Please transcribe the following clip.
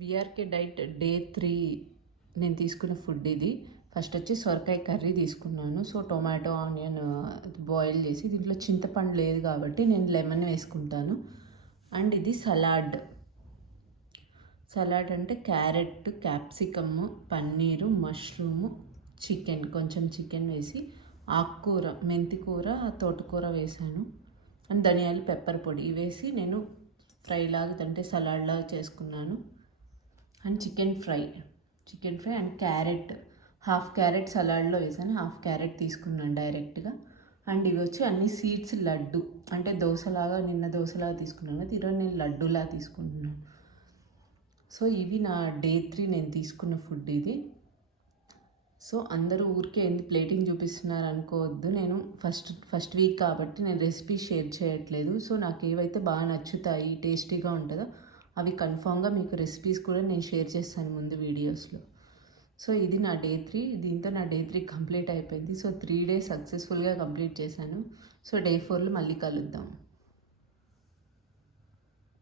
VRK diet day 3 నేను తీసుకున్న food ఇది. ఫస్ట్ వచ్చి సొరకాయ కర్రీ తీసుకున్నాను. సో టొమాటో, ఆనియన్ బాయిల్ చేసి దీంట్లో చింతపండు లేదు కాబట్టి నేను లెమన్ వేసుకుంటాను. అండ్ ఇది సలాడ్. సలాడ్ అంటే carrot, capsicum, paneer, mushroom, chicken, కొంచెం చికెన్ వేసి ఆకుకూర, మెంతికూర, తోటకూర వేసాను. అండ్ ధనియాలు, పెప్పర్ పొడి వేసి నేను ఫ్రై లాగా అంటే సలాడ్ లాగా చేసుకున్నాను. And chicken fry and carrot, half carrot సలాడ్లో వేసాను, హాఫ్ క్యారెట్ తీసుకున్నాను డైరెక్ట్గా. అండ్ ఇవి వచ్చి అన్ని సీడ్స్ లడ్డు, అంటే దోశలాగా నిన్న దోశలాగా తీసుకున్నాను కదా, ఈరోజు నేను లడ్డూలా తీసుకుంటున్నాను. సో ఇవి నా డే 3 నేను తీసుకున్న ఫుడ్ ఇది. సో అందరూ ఊరికే ఎందుకు ప్లేటింగ్ చూపిస్తున్నారు అనుకోవద్దు. నేను ఫస్ట్ వీక్ కాబట్టి నేను రెసిపీ షేర్ చేయట్లేదు. సో నాకు ఏవైతే బాగా నచ్చుతాయి, టేస్టీగా ఉంటుందో అవి కన్ఫామ్గా మీకు రెసిపీస్ కూడా నేను షేర్ చేస్తాను ముందు వీడియోస్లో. సో ఇది నా డే 3. దీంతో నా డే 3 కంప్లీట్ అయిపోయింది. సో 3 డేస్ సక్సెస్ఫుల్గా కంప్లీట్ చేశాను. సో డే 4లో మళ్ళీ కలుద్దాం.